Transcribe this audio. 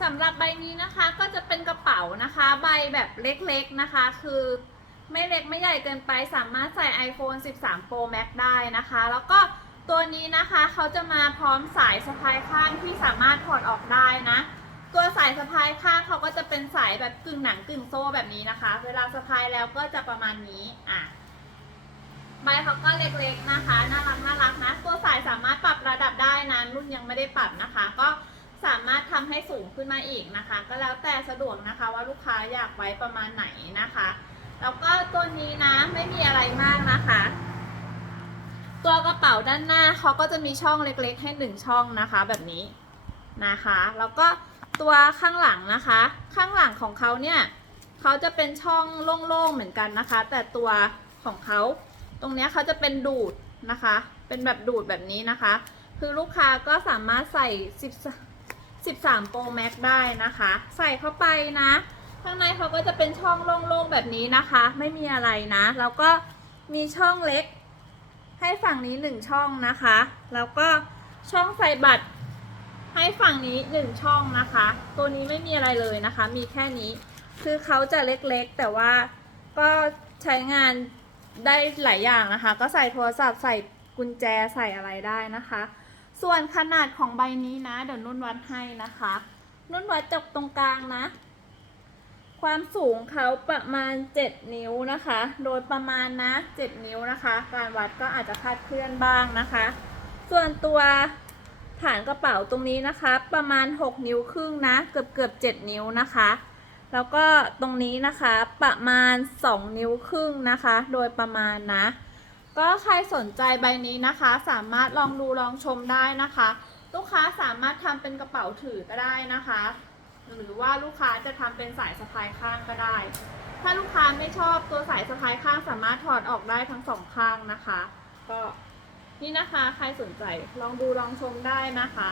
สำหรับใบนี้นะคะก็จะเป็นกระเป๋านะคะ ใบแบบเล็กๆนะคะ คือไม่เล็กไม่ใหญ่เกินไปสามารถใส่ iPhone 13 Pro Max ได้นะคะ แล้วก็ตัวนี้นะคะเขาจะมาพร้อมสายสะพายข้างที่สามารถถอดออกได้นะ ตัวสายสะพายข้างเขาก็จะเป็นสายแบบกึ่งหนังกึ่งโซ่แบบนี้นะคะ เวลาสะพายแล้วก็จะประมาณนี้อะใบเขาก็เล็กๆนะคะ น่ารักน่ารักนะ ตัวสายสามารถปรับระดับได้นะรุ่นยังไม่ได้ปรับนะคะ ก็ ให้สูงขึ้นมาอีกนะคะ ก็แล้วแต่สะดวกนะคะว่าลูกค้าอยากไว้ประมาณไหนนะคะ แล้วก็ตัวนี้นะไม่มีอะไรมากนะคะ ตัวกระเป๋าด้านหน้าเขาก็จะมีช่องเล็กๆ ให้หนึ่งช่องนะคะ แบบนี้นะคะ แล้วก็ตัวข้างหลังนะคะ ข้างหลังของเขาเนี่ยเขาจะเป็นช่องโล่งๆเหมือนกันนะคะ แต่ตัวของเขาตรงเนี้ยเขาจะเป็นดูดนะคะ เป็นแบบดูดแบบนี้นะคะ คือลูกค้าก็สามารถใส่10 13 Pro Max ได้นะคะ ใส่เข้าไปนะ ข้างในเขาก็จะเป็นช่องโล่งๆแบบนี้นะคะ ไม่มีอะไรนะ แล้วก็มีช่องเล็ก ให้ฝั่งนี้หนึ่งช่องนะคะ แล้วก็ช่องใส่บัตรให้ฝั่งนี้หนึ่งช่องนะคะ ตัวนี้ไม่มีอะไรเลยนะคะ มีแค่นี้ คือเขาจะเล็กๆ แต่ว่าก็ใช้งานได้หลายอย่างนะคะ ก็ใส่โทรศัพท์ใส่กุญแจใส่อะไรได้นะคะ ส่วนขนาดของใบนี้นะ เดี๋ยวนุ่นวัดให้นะคะ นุ่นวัดจากตรงกลางนะ ความสูงเขาประมาณ 7 นิ้วนะคะ โดยประมาณนะ 7 นิ้วนะคะ การวัดก็อาจจะคลาดเคลื่อนบ้างนะคะ ส่วนตัวฐานกระเป๋าตรงนี้นะคะ ประมาณ 6 นิ้วครึ่งนะ เกือบเกือบ7นิ้วนะคะ แล้วก็ตรงนี้นะคะประมาณ 2 นิ้วครึ่งนะคะ โดยประมาณนะ ก็ใครสนใจใบนี้นะคะ สามารถลองดูลองชมได้นะคะ ลูกค้าสามารถทำเป็นกระเป๋าถือก็ได้นะคะ หรือว่าลูกค้าจะทำเป็นสายสะพายข้างก็ได้ ถ้าลูกค้าไม่ชอบตัวสายสะพายข้างสามารถถอดออกได้ทั้งสองข้างนะคะ ก็นี่นะคะใครสนใจลองดูลองชมได้นะคะ